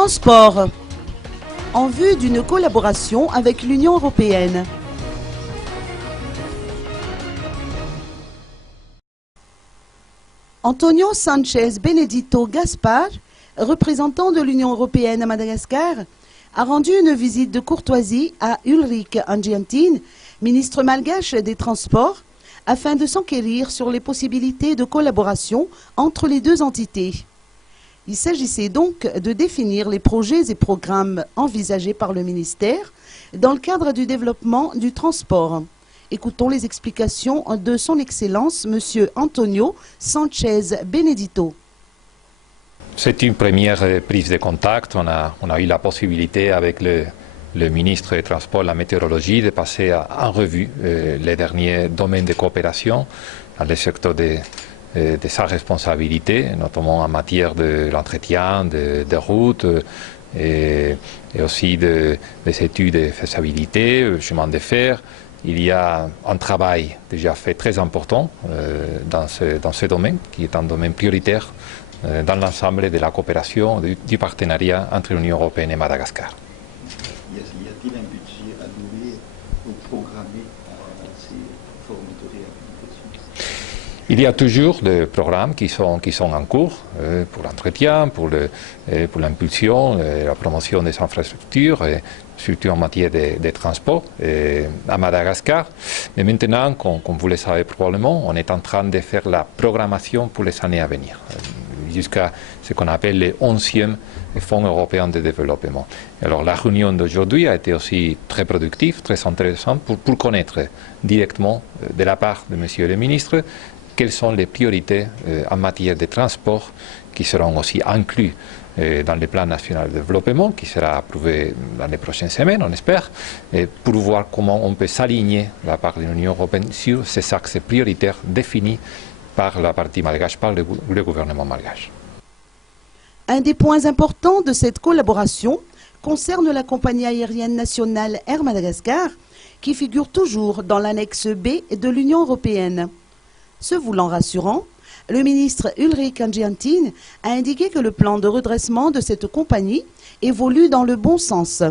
Transport. En vue d'une collaboration avec l'Union européenne. Antonio Sánchez Benedito Gaspar, représentant de l'Union européenne à Madagascar, a rendu une visite de courtoisie à Ulrich Angiantin, ministre malgache des Transports, afin de s'enquérir sur les possibilités de collaboration entre les deux entités. Il s'agissait donc de définir les projets et programmes envisagés par le ministère dans le cadre du développement du transport. Écoutons les explications de son Excellence, M. Antonio Sánchez Benedito. C'est une première prise de contact. On a eu la possibilité avec le ministre des Transports et de la Météorologie de passer en revue les derniers domaines de coopération dans le secteur de sa responsabilité, notamment en matière de l'entretien de routes et aussi des études de faisabilité, chemin de fer. Il y a un travail déjà fait très important dans ce domaine, qui est un domaine prioritaire dans l'ensemble de la coopération, du partenariat entre l'Union européenne et Madagascar. Y a-t-il un budget alloué ou programmé à ces formes de réhabilitation? Il y a toujours des programmes qui sont en cours pour l'entretien, pour l'impulsion, la promotion des infrastructures, surtout en matière de transport à Madagascar. Mais maintenant, comme vous le savez probablement, on est en train de faire la programmation pour les années à venir, jusqu'à ce qu'on appelle le 11e Fonds européen de développement. Alors la réunion d'aujourd'hui a été aussi très productive, très intéressante pour connaître directement de la part de Monsieur le ministre quelles sont les priorités en matière de transport qui seront aussi inclus dans le plan national de développement qui sera approuvé dans les prochaines semaines, on espère, pour voir comment on peut s'aligner de la part de l'Union européenne sur ces axes prioritaires définis par la partie malgache, par le gouvernement malgache. Un des points importants de cette collaboration concerne la compagnie aérienne nationale Air Madagascar, qui figure toujours dans l'annexe B de l'Union européenne. Se voulant rassurant, le ministre Ulrich Angiantin a indiqué que le plan de redressement de cette compagnie évolue dans le bon sens.